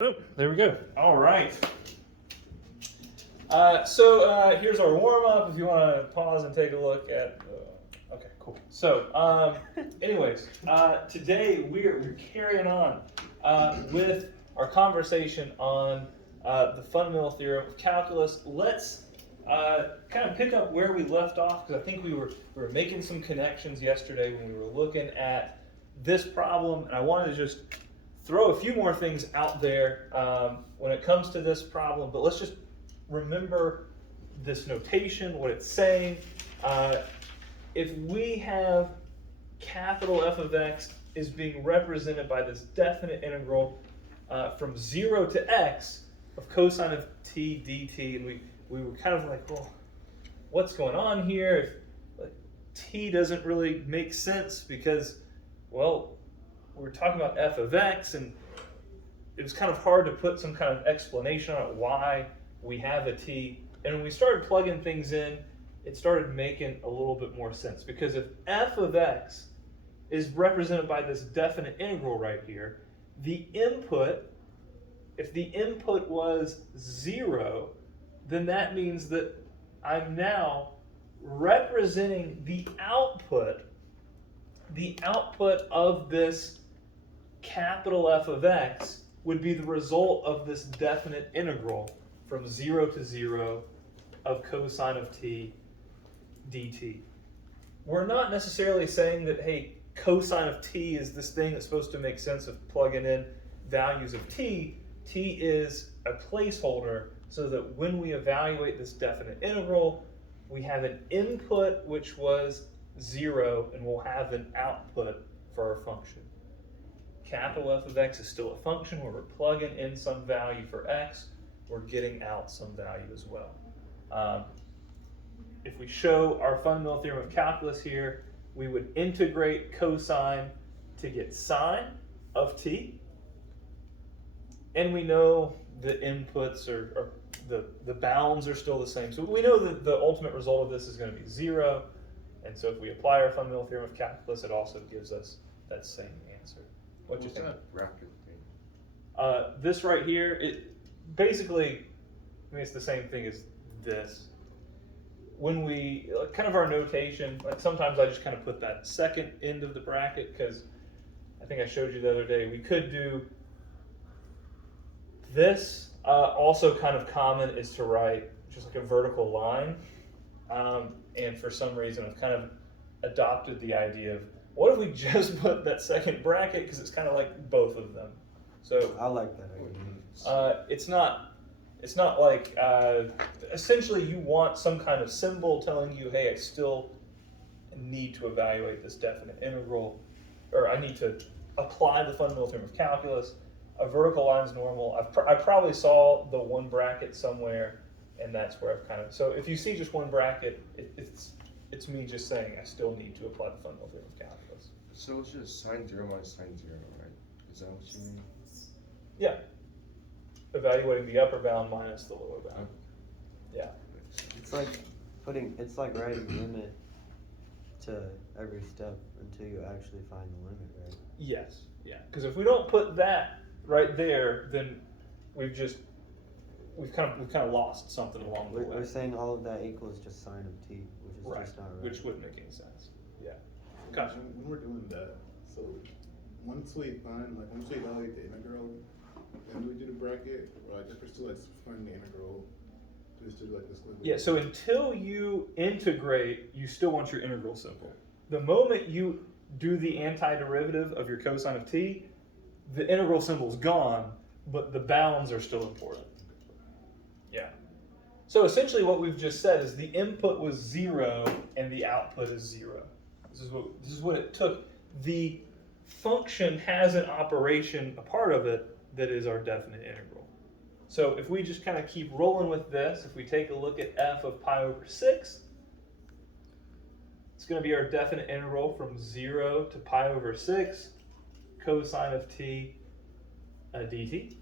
Oh, there we go. All right. Here's our warm-up. If you want to pause and take a look at. Okay, cool. So, anyways, today we're carrying on with our conversation on the fundamental theorem of calculus. Let's kind of pick up where we left off, because I think we were making some connections yesterday when we were looking at this problem, and I wanted to just throw a few more things out there when it comes to this problem, but let's just remember this notation, what it's saying. If we have capital F of x is being represented by this definite integral from 0 to x of cosine of t dt, and we were kind of like, well, what's going on here? If t doesn't really make sense because, well, we're talking about f of x, and it was kind of hard to put some kind of explanation on it, why we have a t. And when we started plugging things in, it started making a little bit more sense. Because if f of x is represented by this definite integral right here, the input, if the input was 0, then that means that I'm now representing the output of this capital F of x would be the result of this definite integral from 0 to 0 of cosine of t dt. We're not necessarily saying that, hey, cosine of t is this thing that's supposed to make sense of plugging in values of t. T is a placeholder so that when we evaluate this definite integral, we have an input which was 0, and we'll have an output for our function. Capital F of x is still a function where we're plugging in some value for x, we're getting out some value as well. If we show our fundamental theorem of calculus here, we would integrate cosine to get sine of t, and we know the inputs are the bounds are still the same. So we know that the ultimate result of this is going to be 0, and so if we apply our fundamental theorem of calculus, it also gives us that same answer. What do you think? That bracket thing? This right here, it basically, I mean, it's the same thing as this. When we, kind of our notation, like sometimes I just kind of put that second end of the bracket, because I think I showed you the other day, we could do this. Also kind of common is to write just like a vertical line. And for some reason I've kind of adopted the idea of, what if we just put that second bracket, because it's kind of like both of them. So I like that idea. It's not like essentially you want some kind of symbol telling you, hey, I still need to evaluate this definite integral, or I need to apply the fundamental theorem of calculus. A vertical line is normal. I probably saw the one bracket somewhere, and that's where I've kind of. So if you see just one bracket, it's me just saying I still need to apply the fundamental theorem of calculus. So it's just sine 0 minus sine 0, right? Is that what you mean? Yeah. Evaluating the upper bound minus the lower bound. Yeah. It's like writing limit to every step until you actually find the limit, right? Yes. Yeah. Because if we don't put that right there, then we've kind of lost something along the way. We're saying all of that equals just sine of t, which is Right. just not right. Which wouldn't make any sense. Yeah. Gotcha. When we're doing that, so once we evaluate the integral, then do we do the bracket, or like if we're still like finding the integral, do we still do like this? Yeah, so until you integrate, you still want your integral symbol. The moment you do the antiderivative of your cosine of t, the integral symbol's gone, but the bounds are still important. Yeah. So essentially what we've just said is the input was 0 and the output is 0. This is what it took. The function has an operation, a part of it, that is our definite integral. So if we just kind of keep rolling with this, if we take a look at f of pi over 6, it's going to be our definite integral from 0 to pi over 6 cosine of t dt.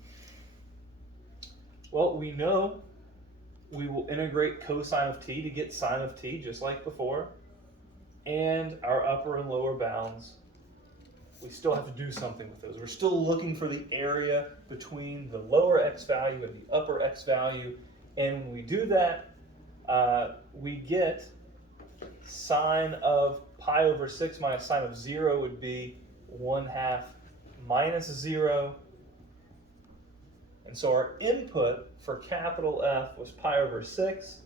Well, we know we will integrate cosine of t to get sine of t, just like before, and our upper and lower bounds we still have to do something with those. We're still looking for the area between the lower x value and the upper x value. And when we do that, we get sine of pi over 6 minus sine of 0 would be 1/2 minus 0. And so our input for capital F was pi over 6.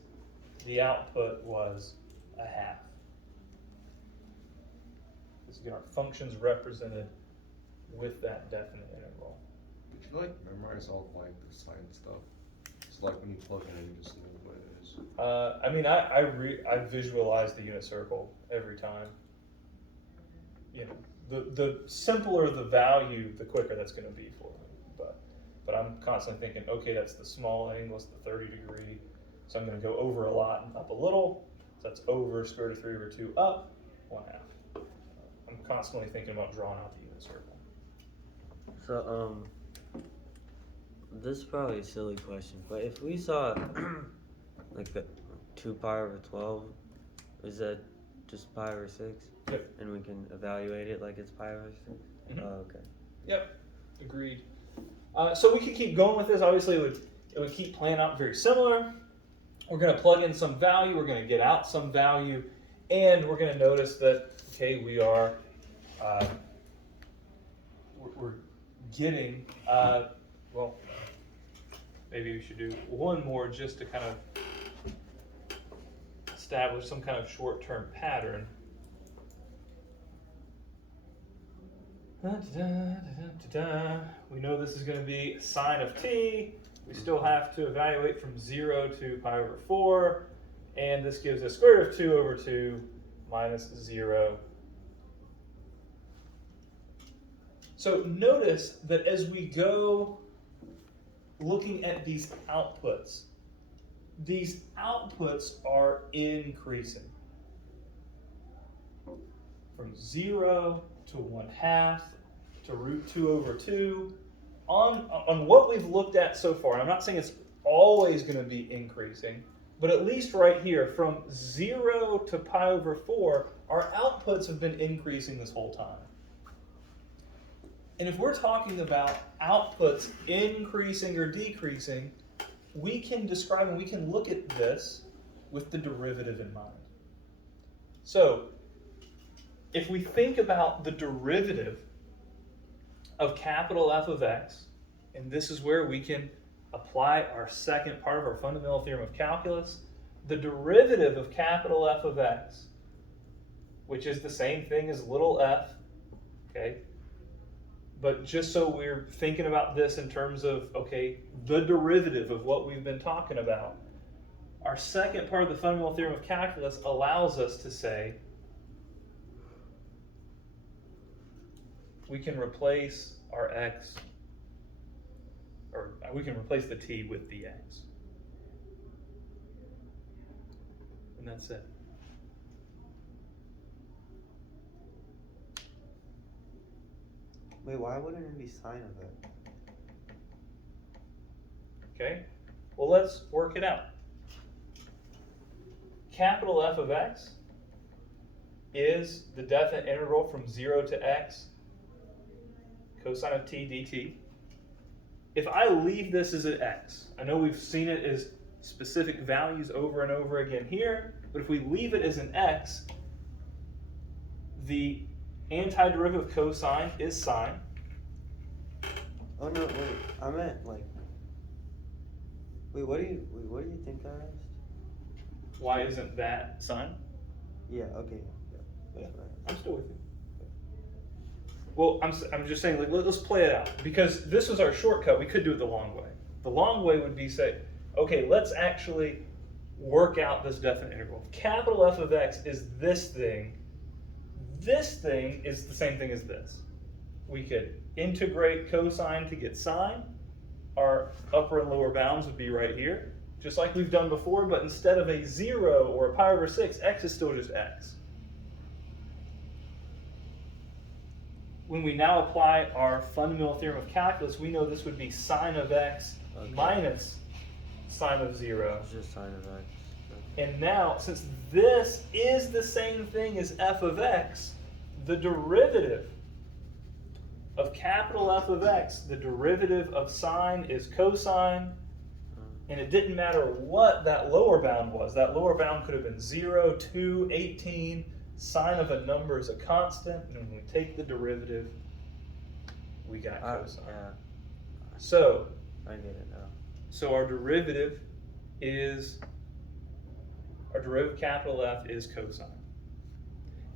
The output was 1/2. This is our functions represented with that definite integral. Did you like memorize all like the sine stuff? It's like when you plug it in, you just know what it is. I mean, I visualize the unit circle every time. You know, the simpler the value, the quicker that's going to be for me. But I'm constantly thinking, okay, that's the small angle, it's the 30 degree. So I'm going to go over a lot and up a little. So that's over square root of 3 over 2 up 1/2. I'm constantly thinking about drawing out the unit circle. So, this is probably a silly question, but if we saw like the 2 pi over 12, is that just pi over 6? Yep. And we can evaluate it like it's pi over 6? Mhm. Oh, okay. Yep, agreed. So we could keep going with this. Obviously, it would keep playing out very similar. We're going to plug in some value. We're going to get out some value, and we're going to notice that we are we're getting well. Maybe we should do one more just to kind of establish some kind of short-term pattern. We know this is going to be sine of t. We still have to evaluate from 0 to pi over 4. And this gives us square root of 2 over 2 minus 0. So notice that as we go looking at these outputs are increasing. From 0 to 1/2 to root 2 over 2. On what we've looked at so far, and I'm not saying it's always going to be increasing, but at least right here, from 0 to pi over 4, our outputs have been increasing this whole time. And if we're talking about outputs increasing or decreasing, we can describe and we can look at this with the derivative in mind. So, if we think about the derivative of capital F of x, and this is where we can apply our second part of our fundamental theorem of calculus, the derivative of capital F of x, which is the same thing as little f, okay? But just so we're thinking about this in terms of, the derivative of what we've been talking about, our second part of the fundamental theorem of calculus allows us to say we can replace our x, or we can replace the t with the x. And that's it. Wait, why wouldn't it be sine of it? Okay, well, let's work it out. Capital F of x is the definite integral from 0 to x cosine of t dt. If I leave this as an x, I know we've seen it as specific values over and over again here, but if we leave it as an x, the antiderivative of cosine is sine. Oh no, wait, I meant like. Wait, what do you think I asked? Why isn't that sine? Yeah, okay, yeah, that's right. I'm still with you. Well, I'm just saying, let's play it out. Because this was our shortcut, we could do it the long way. The long way would be say, okay, let's actually work out this definite integral. Capital F of x is this thing. This thing is the same thing as this. We could integrate cosine to get sine. Our upper and lower bounds would be right here, just like we've done before, but instead of a 0 or a pi over 6, x is still just x. When we now apply our fundamental theorem of calculus, we know this would be sine of x minus sine of 0. It's just sine of x. And now, since this is the same thing as f of x, the derivative of capital F of x, the derivative of sine is cosine, and it didn't matter what that lower bound was. That lower bound could have been 0, 2, 18. Sine of a number is a constant, and when we take the derivative, we got cosine. Yeah, So, I get it now. so our derivative capital F is cosine.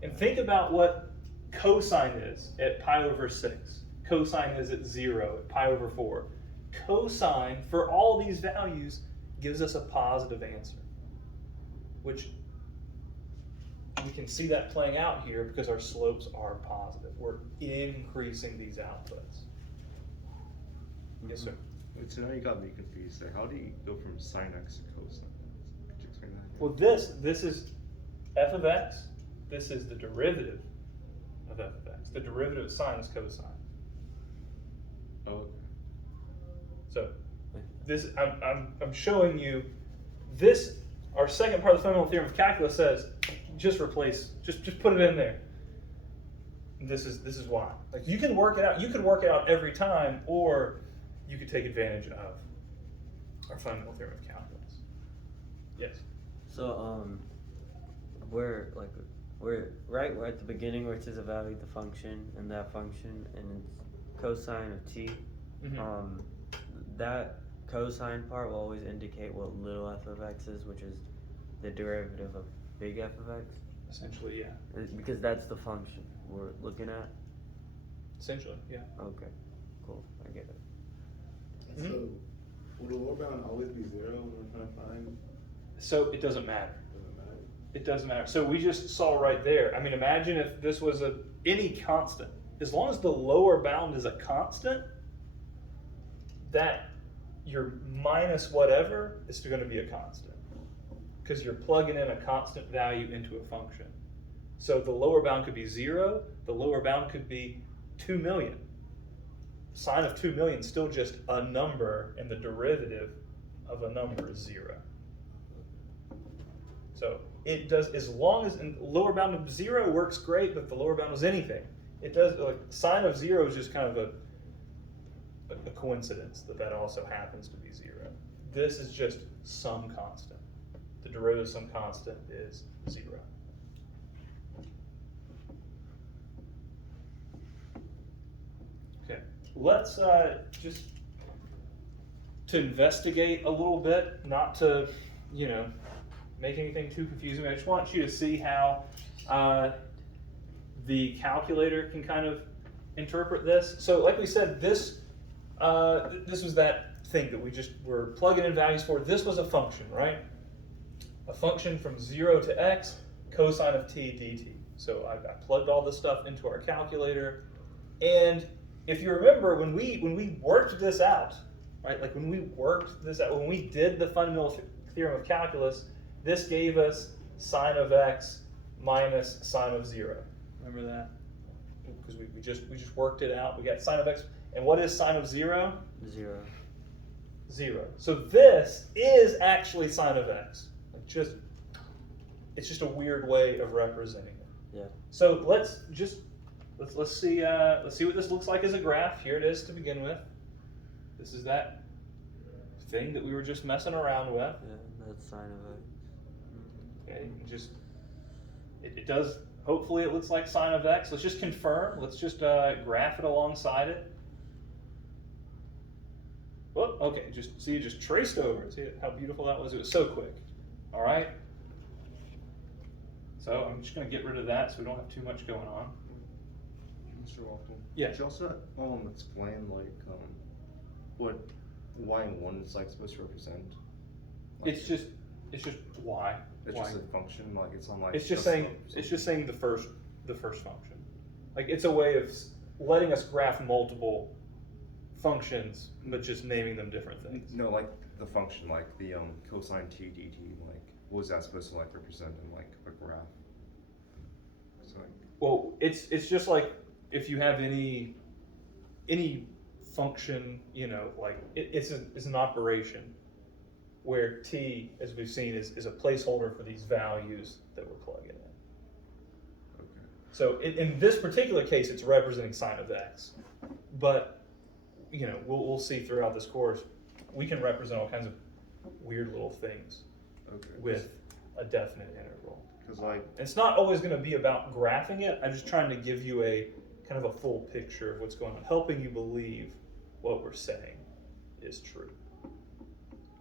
And think about what cosine is at pi over 6. Cosine is at 0 at pi over 4. Cosine, for all these values, gives us a positive answer, which we can see that playing out here because our slopes are positive. We're increasing these outputs. Yes, sir. Wait, so now you got me confused there. How do you go from sine x to cosine? Could you explain that again? Well, this is f of x. This is the derivative of f of x. The derivative of sine is cosine. Oh, okay. So this I'm showing you this. Our second part of the fundamental theorem of calculus says just replace, just put it in there. This is why. Like you can work it out. You could work it out every time, or you could take advantage of our fundamental theorem of calculus. Yes. So we're right at the beginning where it says evaluate the function and that function and it's cosine of t. Mm-hmm. That cosine part will always indicate what little f of x is, which is the derivative of big F of x. Essentially, yeah. Because that's the function we're looking at. Essentially, yeah. Okay, cool, I get it. So, will the lower bound always be 0 when we're trying to find? So it doesn't matter. Doesn't matter. It doesn't matter. So we just saw right there. I mean, imagine if this was any constant. As long as the lower bound is a constant, that your minus whatever is going to be a constant. Because you're plugging in a constant value into a function. So the lower bound could be 0. The lower bound could be 2 million. Sine of 2 million is still just a number, and the derivative of a number is 0. So it does, as long as, and lower bound of 0 works great, but the lower bound is anything. It does, like, sine of 0 is just kind of a coincidence that also happens to be 0. This is just some constant. The derivative of some constant is 0. Okay, let's just to investigate a little bit, not to, make anything too confusing. I just want you to see how the calculator can kind of interpret this. So like we said, this was that thing that we just were plugging in values for. This was a function, right? A function from 0 to x, cosine of t dt. So I plugged all this stuff into our calculator. And if you remember, when we worked this out, right? Like when we worked this out, when we did the fundamental theorem of calculus, this gave us sine of x minus sine of 0. Remember that? Because we just worked it out. We got sine of x. And what is sine of 0? 0. 0. So this is actually sine of x. It's just a weird way of representing it. Yeah. So let's see what this looks like as a graph. Here it is to begin with. This is that thing that we were just messing around with. Yeah, that's sine of x. Okay, it does. Hopefully, it looks like sine of x. Let's just confirm. Let's just graph it alongside it. Oh, okay. It just traced over. See how beautiful that was? It was so quick. All right. So I'm just going to get rid of that so we don't have too much going on. Mr. Walton. Yeah. Could you also explain what y and 1 is supposed to represent? It's just y. It's just a function, it's on It's just saying the first function. Like it's a way of letting us graph multiple functions, but just naming them different things. No, like the function, like the cosine t dt, what is that supposed to represent in a graph? So Well, it's just like if you have any function, it's an operation where t, as we've seen, is a placeholder for these values that we're plugging in. okay. So in this particular case, it's representing sine of x. but we'll see throughout this course, we can represent all kinds of weird little things Okay. with a definite integral. Because like, It's not always going to be about graphing it. I'm just trying to give you a kind of a full picture of what's going on, helping you believe what we're saying is true.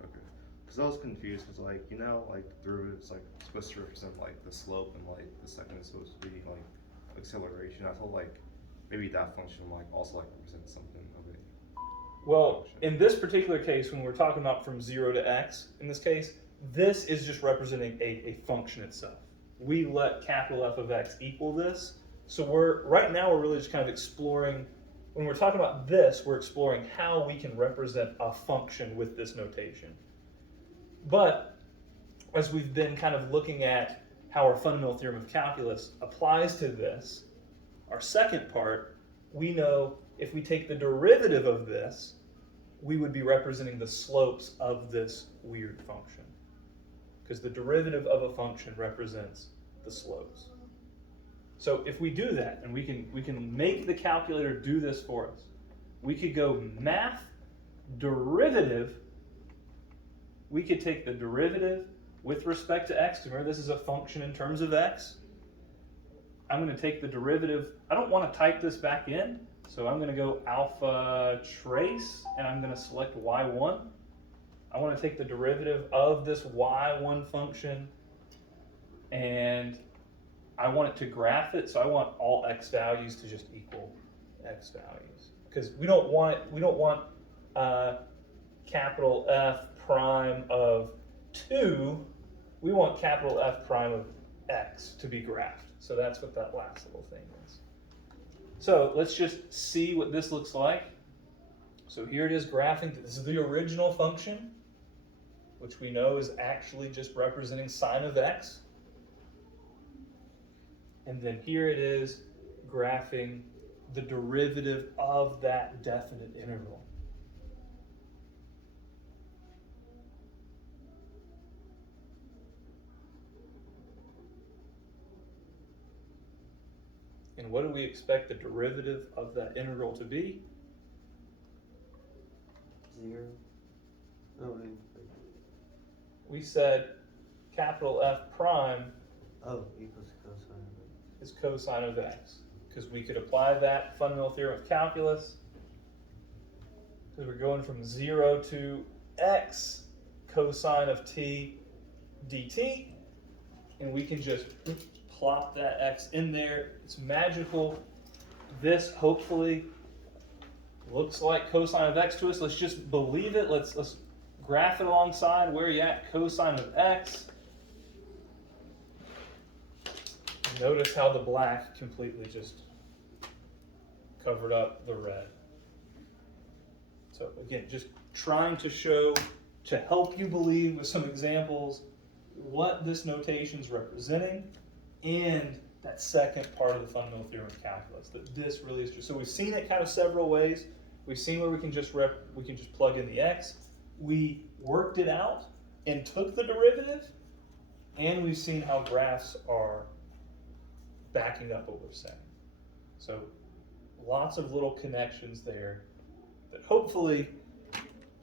okay. Because I was confused because like, like derivatives like supposed to represent like the slope and like the second is supposed to be like acceleration. I thought like maybe that function like also like represents something of it. Well, in this particular case, when we're talking about from 0 to x, in this case, this is just representing a function itself. We let capital F of x equal this. So right now we're really just kind of exploring, when we're talking about this, we're exploring how we can represent a function with this notation. But as we've been kind of looking at how our fundamental theorem of calculus applies to this, our second part, we know if we take the derivative of this, we would be representing the slopes of this weird function. Because the derivative of a function represents the slopes. So if we do that, and we can make the calculator do this for us, we could go math derivative. We could take the derivative with respect to x. Remember, this is a function in terms of x. I'm going to take the derivative. I don't want to type this back in, so I'm going to go alpha trace, and I'm going to select y1. I want to take the derivative of this y1 function, and I want it to graph it, so I want all x values to just equal x values. Because we don't want capital F prime of 2, we want capital F prime of x to be graphed. So that's what that last little thing is. So let's just see what this looks like. So here it is graphing. This is the original function, which we know is actually just representing sine of x. And then here it is graphing the derivative of that definite integral. And what do we expect the derivative of that integral to be? 0. Oh, wait. We said capital F prime Equals cosine of it. is cosine of x. Because we could apply that fundamental theorem of calculus. Because we're going from 0 to x cosine of t dt. And we can just plop that x in there. It's magical. This hopefully looks like cosine of x to us. Let's just believe it. Let's graph it alongside. Where are you at? Cosine of x. Notice how the black completely just covered up the red. So again, just trying to show, to help you believe with some examples, what this notation is representing, and that second part of the fundamental theorem of calculus, that this really is true. So we've seen it kind of several ways. We've seen where we can just plug in the x. We worked it out and took the derivative, and we've seen how graphs are backing up what we're saying. So lots of little connections there that hopefully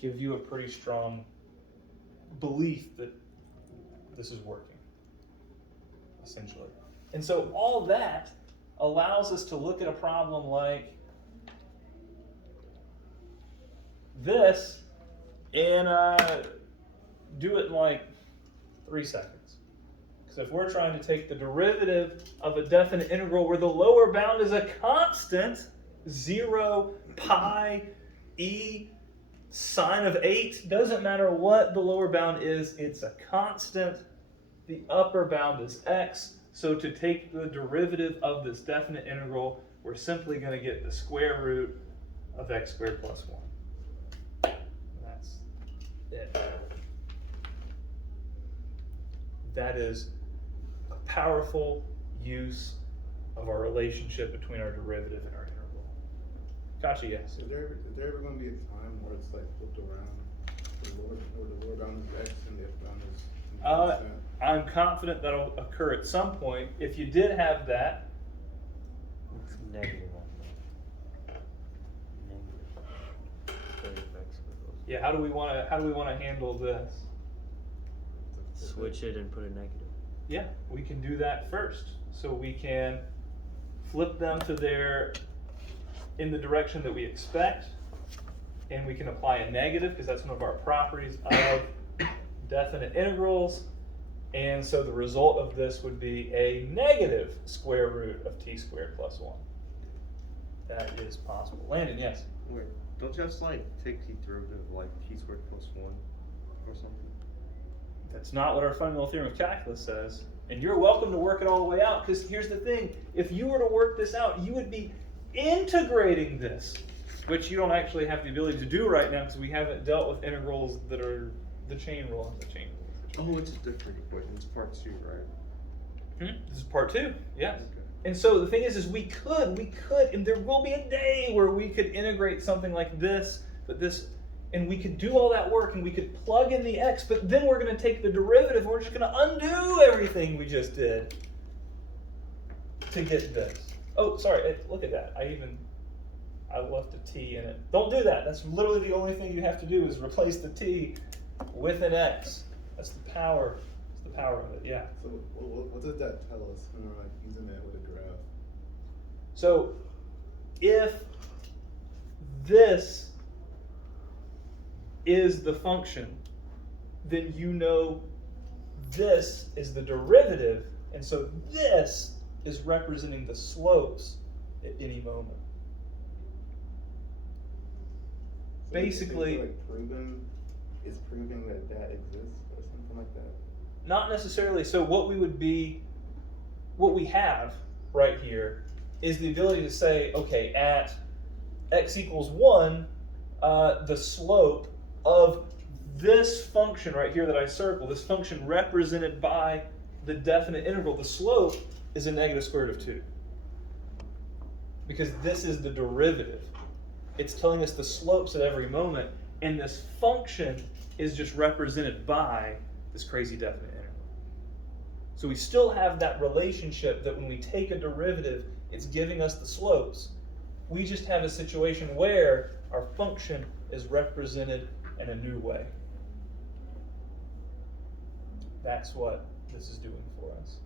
give you a pretty strong belief that this is working, essentially. And so all that allows us to look at a problem like this and do it in like 3 seconds. Because if we're trying to take the derivative of a definite integral where the lower bound is a constant, 0 pi e sine of 8, doesn't matter what the lower bound is, it's a constant. The upper bound is x. So to take the derivative of this definite integral, we're simply going to get the square root of x squared plus 1. And that's it. That is a powerful use of our relationship between our derivative and our integral. Gotcha, yes. Is there ever going to be a time where it's like flipped around, where the lower bound is x and the upper bound is constant? I'm confident that'll occur at some point. If you did have that, It's negative. Yeah, how do we want to handle this? Switch it and put a negative. Yeah, we can do that first. So we can flip them to their in the direction that we expect, and we can apply a negative because that's one of our properties of definite integrals. And so the result of this would be a negative square root of t squared plus 1. That is possible. Landon, yes? Wait, don't you just like take the derivative of like t squared plus 1 or something? That's not what our fundamental theorem of calculus says. And you're welcome to work it all the way out, because here's the thing. If you were to work this out, you would be integrating this, which you don't actually have the ability to do right now because we haven't dealt with integrals that are the chain rule. Oh, it's a different equation. It's part 2, right? This is part 2, yes. Okay. And so the thing is we could, and there will be a day where we could integrate something like this, and we could do all that work, and we could plug in the x, but then we're going to take the derivative, and we're just going to undo everything we just did to get this. Oh, sorry, look at that. I left a t in it. Don't do that. That's literally the only thing you have to do is replace the t with an x. That's the power. That's the power of it, yeah. So what does that tell us when we're like using that with a graph? So if this is the function, then you know this is the derivative, and so this is representing the slopes at any moment. So Basically, like proving that exists or something like that. not necessarily. So what we have right here is the ability to say, okay, at x equals 1, the slope of this function right here that I circle, this function represented by the definite integral, the slope is a negative square root of 2. Because this is the derivative. It's telling us the slopes at every moment, and this function is just represented by this crazy definite integral. So we still have that relationship that when we take a derivative, it's giving us the slopes. We just have a situation where our function is represented in a new way. That's what this is doing for us.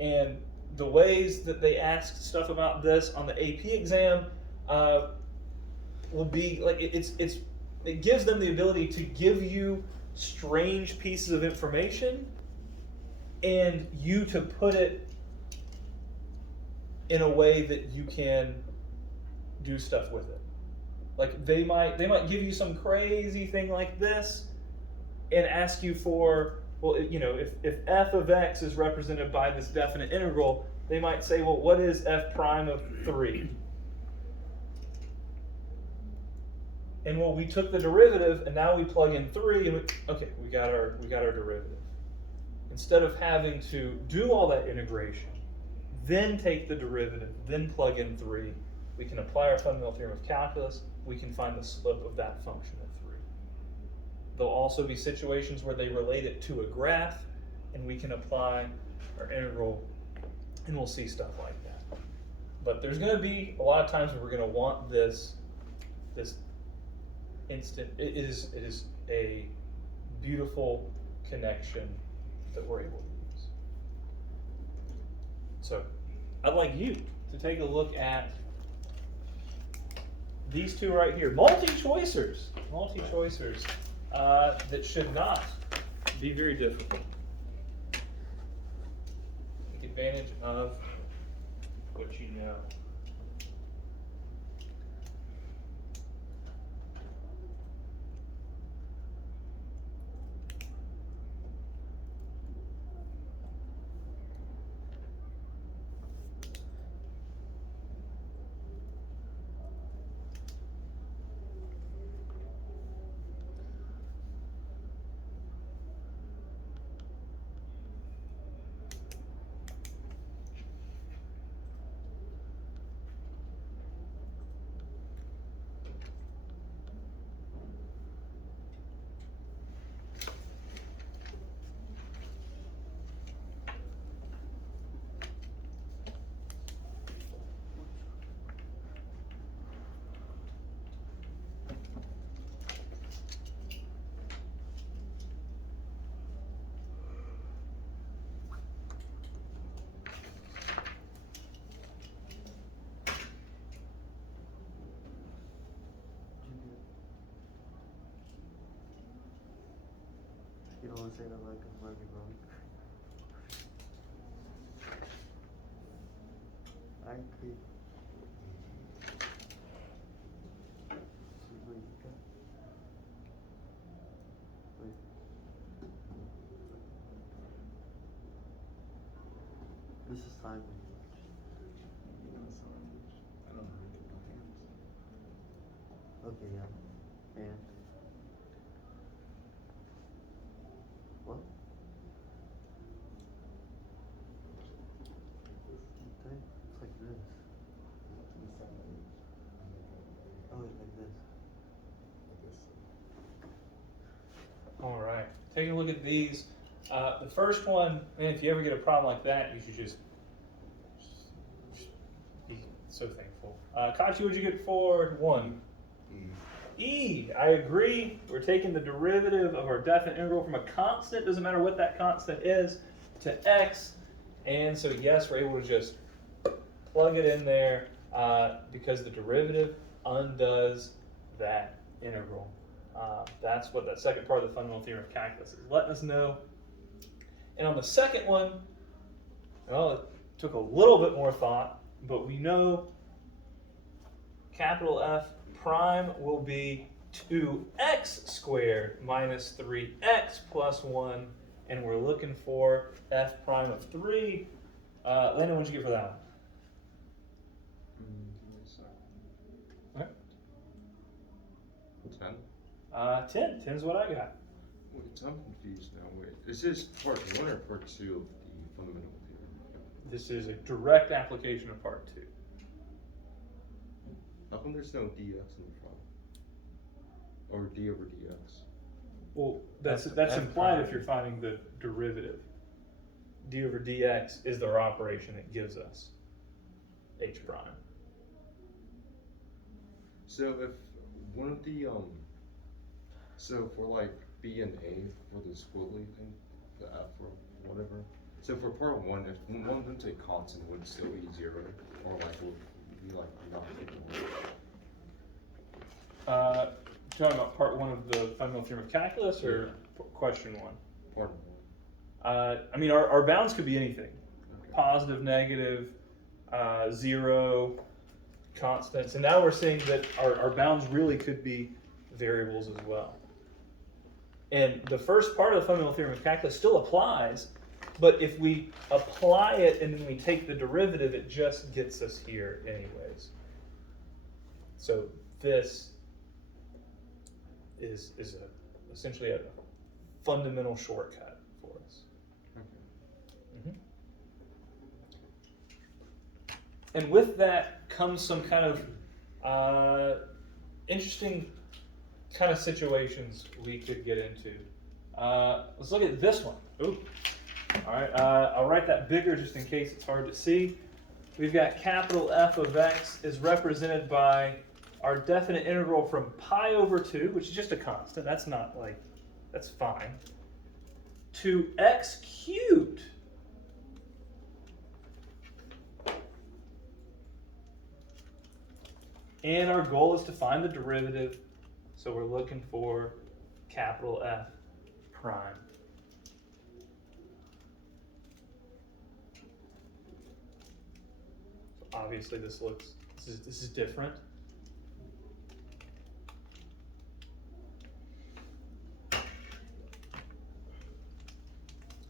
And the ways that they ask stuff about this on the AP exam will be like it gives them the ability to give you strange pieces of information and you to put it in a way that you can do stuff with it. Like they might give you some crazy thing like this and ask you for, well, you know, if f of x is represented by this definite integral, they might say, well, what is f prime of 3? And well, we took the derivative and now we plug in 3 and we got our derivative. Instead of having to do all that integration, then take the derivative, then plug in 3, we can apply our fundamental theorem of calculus, we can find the slope of that function at 3. There'll also be situations where they relate it to a graph, and we can apply our integral, and we'll see stuff like that. But there's going to be a lot of times where we're going to want this instant. It is a beautiful connection that we're able to use. So I'd like you to take a look at these two right here, multi-choicers that should not be very difficult. Take advantage of what you know. Someone said I like a Marky Mark. I agree. Wait. This is time. You know, so I don't know anything about hands. Okay, yeah. And what? Okay, it's like this. It's not like, Oh, it's like this. like this. All right, taking a look at these. The first one, and if you ever get a problem like that, you should just be so thankful. Kachi, what'd you get for 1? E, I agree. We're taking the derivative of our definite integral from a constant, doesn't matter what that constant is, to x. And so yes, we're able to just plug it in there because the derivative undoes that integral. That's what that second part of the fundamental theorem of calculus is letting us know. And on the second one, well, it took a little bit more thought, but we know capital F prime will be 2x squared minus 3x plus 1, and we're looking for f prime of 3. Landon, what'd you get for that one? 10? 10. 10's what I got. Wait, I'm confused now. Wait, is this part 1 or part 2 of the fundamental theorem? This is a direct application of part 2. How come there's no dx in the front? Or d over dx? Well, that's F implied prime. if you're finding the derivative. D over dx is their operation that gives us h prime. So if one of the so for like b and a for the squiggly thing, the f or whatever. So for part 1, if one of them's a constant, would it still be 0, or like would be like not equal? Talking about part 1 of the fundamental theorem of calculus, or question 1? Part I mean, our bounds could be anything. 1. Okay. Positive, negative, 0, constants. And now we're seeing that our bounds really could be variables as well. And the first part of the fundamental theorem of calculus still applies, but if we apply it and then we take the derivative, it just gets us here anyways. So this is essentially a fundamental shortcut for us. Okay. And with that comes some kind of interesting kind of situations we could get into. Let's look at this one. Ooh. All right, I'll write that bigger just in case it's hard to see. We've got capital F of x is represented by our definite integral from pi over 2, which is just a constant. That's not like, that's fine, to x cubed. And our goal is to find the derivative, so we're looking for capital F prime. So obviously this is different.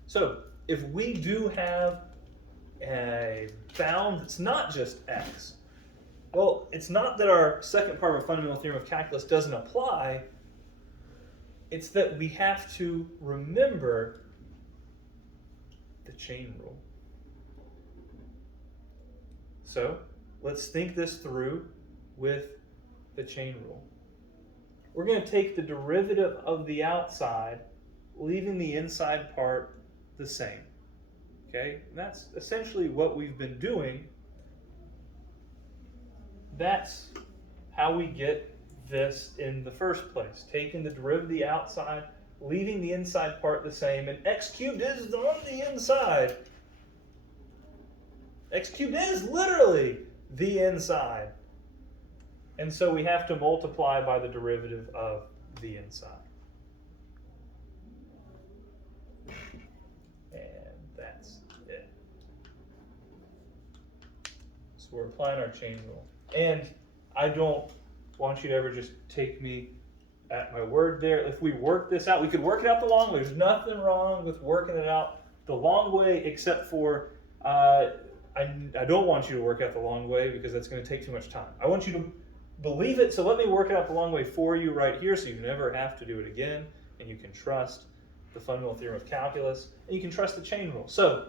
So if we do have a bound that's not just x, well, it's not that our second part of our fundamental theorem of calculus doesn't apply. It's that we have to remember the chain rule. So let's think this through with the chain rule. We're going to take the derivative of the outside, leaving the inside part the same. Okay? And that's essentially what we've been doing. That's how we get this in the first place. Taking the derivative of the outside, leaving the inside part the same, and x cubed is on the inside. X cubed is literally the inside. And so we have to multiply by the derivative of the inside. So we're applying our chain rule. And I don't want you to ever just take me at my word there. If we work this out, we could work it out the long way. There's nothing wrong with working it out the long way, except for I don't want you to work out the long way because that's going to take too much time. I want you to believe it, so let me work it out the long way for you right here so you never have to do it again, and you can trust the fundamental theorem of calculus, and you can trust the chain rule. So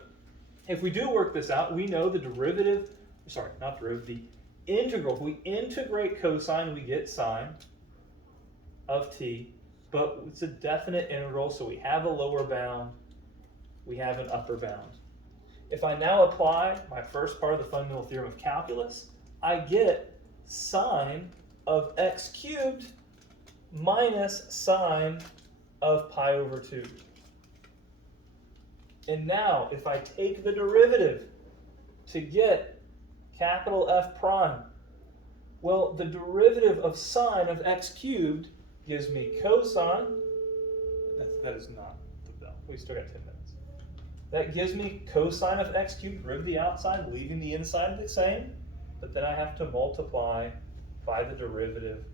if we do work this out, we know the derivative, sorry, not derivative, the integral. If we integrate cosine, we get sine of t, but it's a definite integral, so we have a lower bound, we have an upper bound. If I now apply my first part of the fundamental theorem of calculus, I get sine of x cubed minus sine of pi over 2. And now, if I take the derivative to get capital F prime, well, the derivative of sine of x cubed gives me cosine, that is not the bell, we still got 10 minutes. That gives me cosine of x cubed, derive the outside, leaving the inside the same, but then I have to multiply by the derivative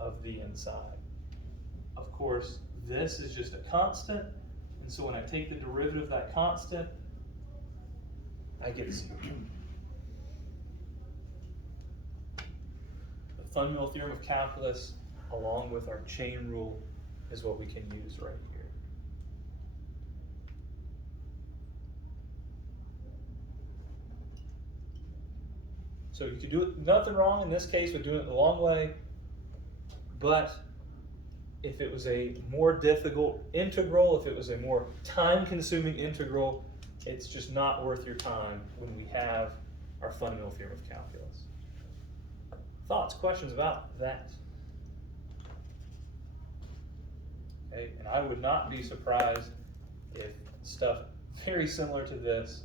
of the inside. Of course, this is just a constant, and so when I take the derivative of that constant, I get 0. The fundamental theorem of calculus, along with our chain rule, is what we can use right here. So you could do it, nothing wrong in this case with doing it the long way, but if it was a more difficult integral, if it was a more time-consuming integral, it's just not worth your time when we have our fundamental theorem of calculus. Thoughts, questions about that? Okay, and I would not be surprised if stuff very similar to this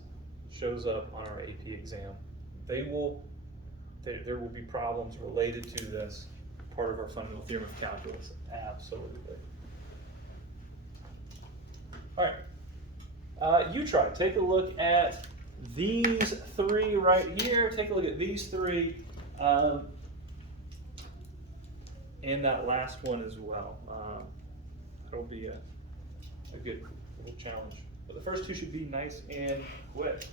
shows up on our AP exam. There will be problems related to this part of our fundamental theorem of calculus. Absolutely. All right. You try. Take a look at these three right here. Take a look at these three. And that last one as well. That'll be a good little challenge. But the first two should be nice and quick.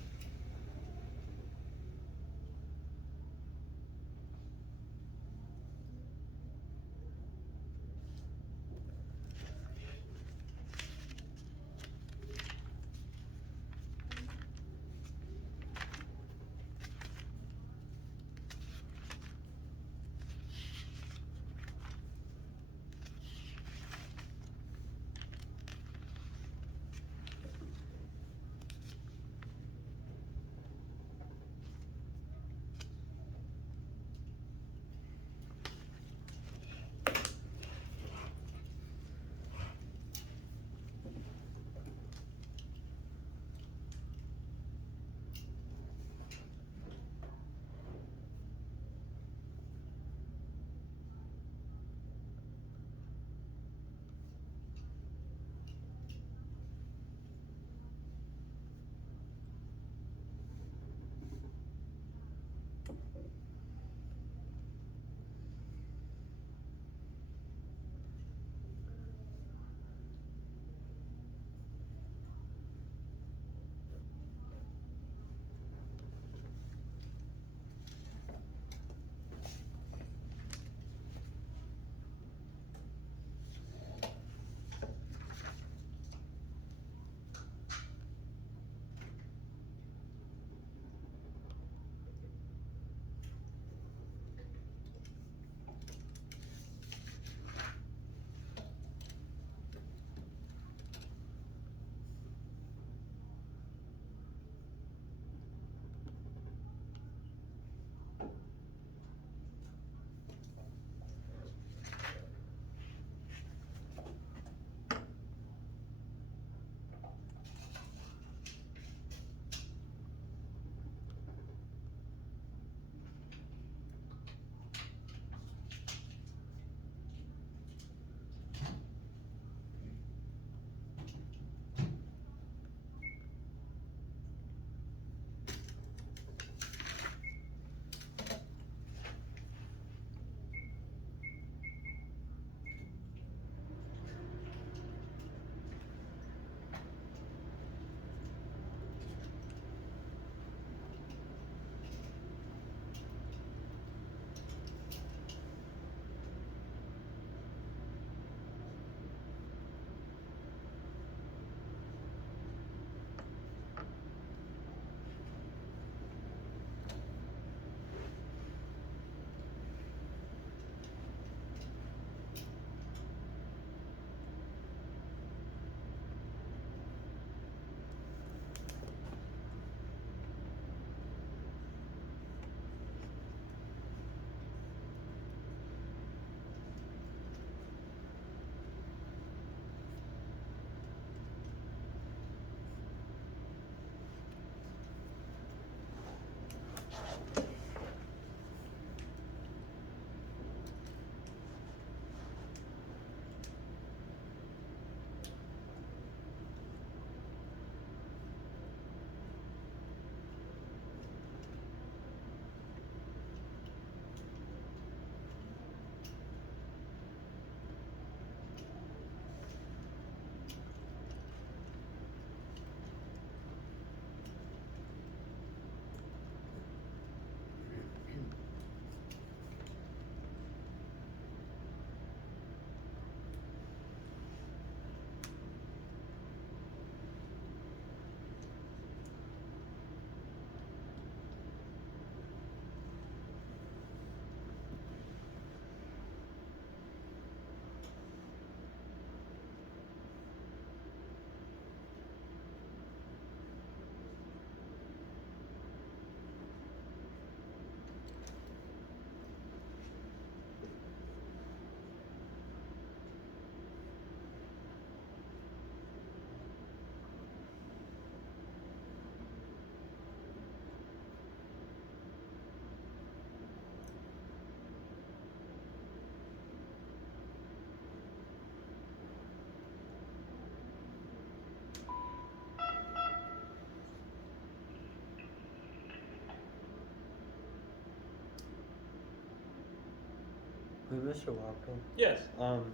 Wait, Mr. Walker. Yes. I'm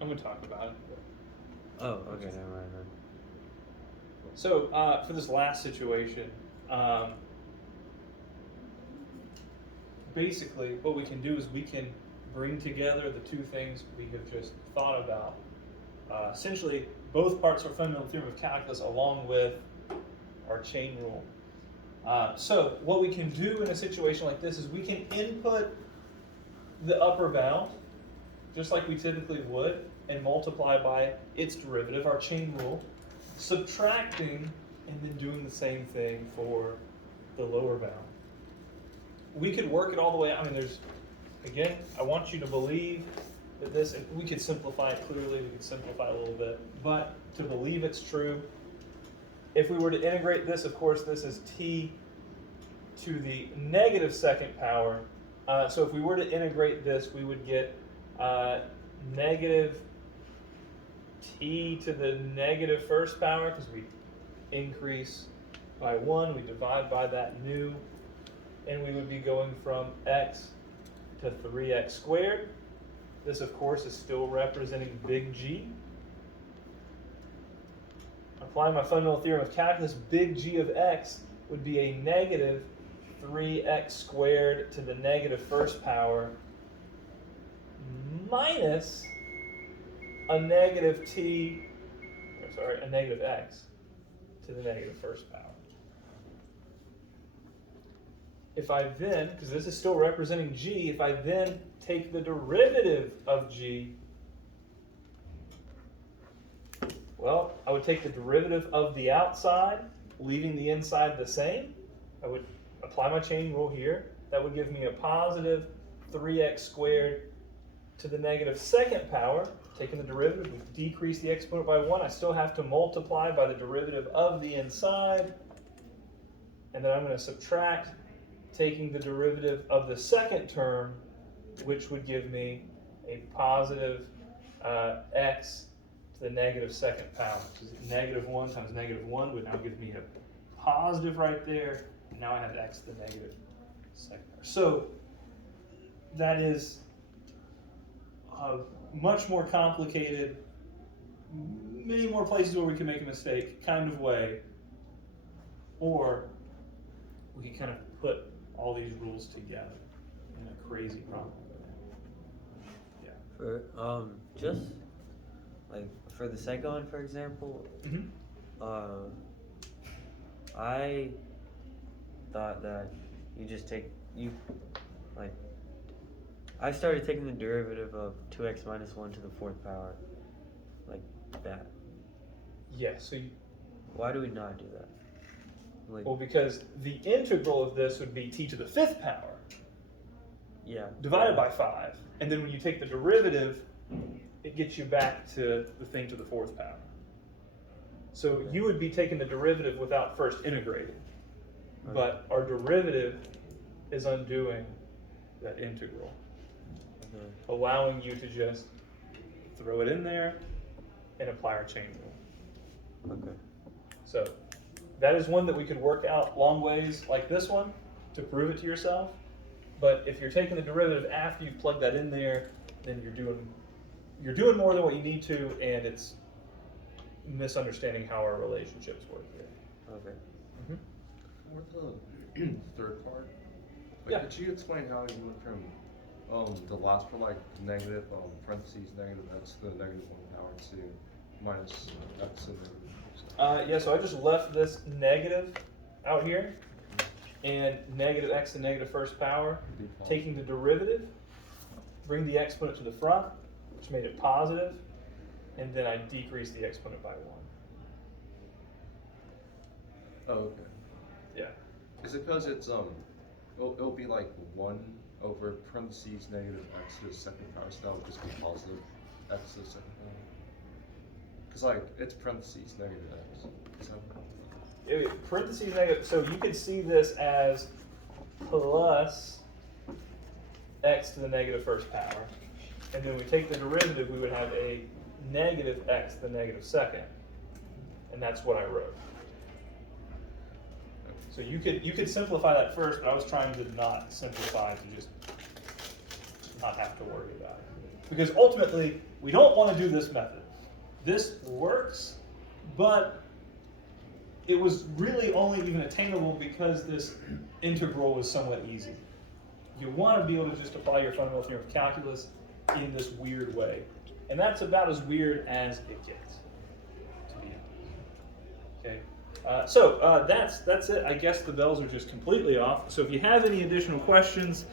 gonna talk about it. Oh, okay, never mind then. So for this last situation, basically what we can do is we can bring together the two things we have just thought about. Essentially, both parts of our fundamental theorem of calculus along with our chain rule. So what we can do in a situation like this is we can input the upper bound, just like we typically would, and multiply by its derivative, our chain rule, subtracting, and then doing the same thing for the lower bound. We could work it all the way out. I mean, again, I want you to believe that this, and we could simplify it clearly, we could simplify it a little bit, but to believe it's true, if we were to integrate this, of course, this is t to the negative second power. So if we were to integrate this, we would get negative t to the negative first power, because we increase by 1, we divide by that new, and we would be going from x to 3x squared. This, of course, is still representing big G. Applying my fundamental theorem of calculus, big G of x would be a negative 3x squared to the negative first power minus a negative a negative x to the negative first power. If I then, because this is still representing G, if I then take the derivative of G, well, I would take the derivative of the outside, leaving the inside the same. I would apply my chain rule here. That would give me a positive 3x squared to the negative second power. Taking the derivative, we decrease the exponent by 1. I still have to multiply by the derivative of the inside. And then I'm going to subtract, taking the derivative of the second term, which would give me a positive x to the negative second power. So negative 1 times negative 1 would now give me a positive right there. And now I have x to the negative second power. So that is a much more complicated, many more places where we can make a mistake kind of way. Or we can kind of put all these rules together in a crazy problem. Yeah. For just like for the second one, for example, I thought that I started taking the derivative of 2x minus 1 to the fourth power, like that. Yeah, so Why do we not do that? Like, well, because the integral of this would be t to the fifth power yeah. divided by 5. And then when you take the derivative, it gets you back to the thing to the fourth power. So you would be taking the derivative without first integrating. Okay. But our derivative is undoing that integral, allowing you to just throw it in there and apply our chain rule. Okay. So that is one that we could work out long ways like this one to prove it to yourself. But if you're taking the derivative after you've plugged that in there, then you're doing more than what you need to, and it's misunderstanding how our relationships work here. Okay. For the third part, Yeah. could you explain how you went from the last part, like negative parentheses negative x to the negative 1 power to minus x and negative? Yeah, so I just left this negative out here, and negative x to negative first power, taking the derivative, bring the exponent to the front, which made it positive, and then I decreased the exponent by 1. Oh, okay. Yeah. Is it because it's it'll be like 1 over parentheses negative x to the second power, so that would just be positive x to the second power? Because like it's parentheses negative x. So Parentheses negative, so you could see this as plus x to the negative first power. And then we take the derivative, we would have a negative x to the negative second. And that's what I wrote. So you could simplify that first, but I was trying to not simplify to just not have to worry about it. Because ultimately, we don't want to do this method. This works, but it was really only even attainable because this integral was somewhat easy. You want to be able to just apply your fundamental theorem of calculus in this weird way. And that's about as weird as it gets, to be honest. Okay. So that's it. I guess the bells are just completely off. So if you have any additional questions,